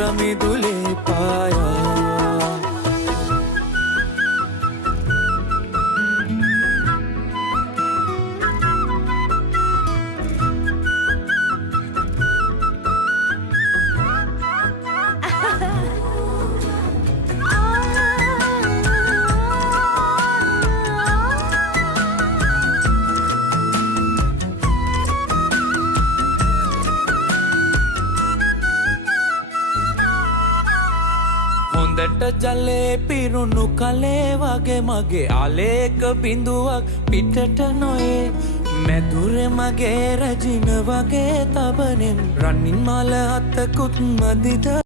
රමිදුලේ පායා හොඳට ජලේ පිරුණු කලේ වගේ මගේ ආලේක බිඳුවක් පිටට නොයේ මැදුරේ මගේ රැජින වගේ තබනෙන් රනින් මල අතකුත් මදිද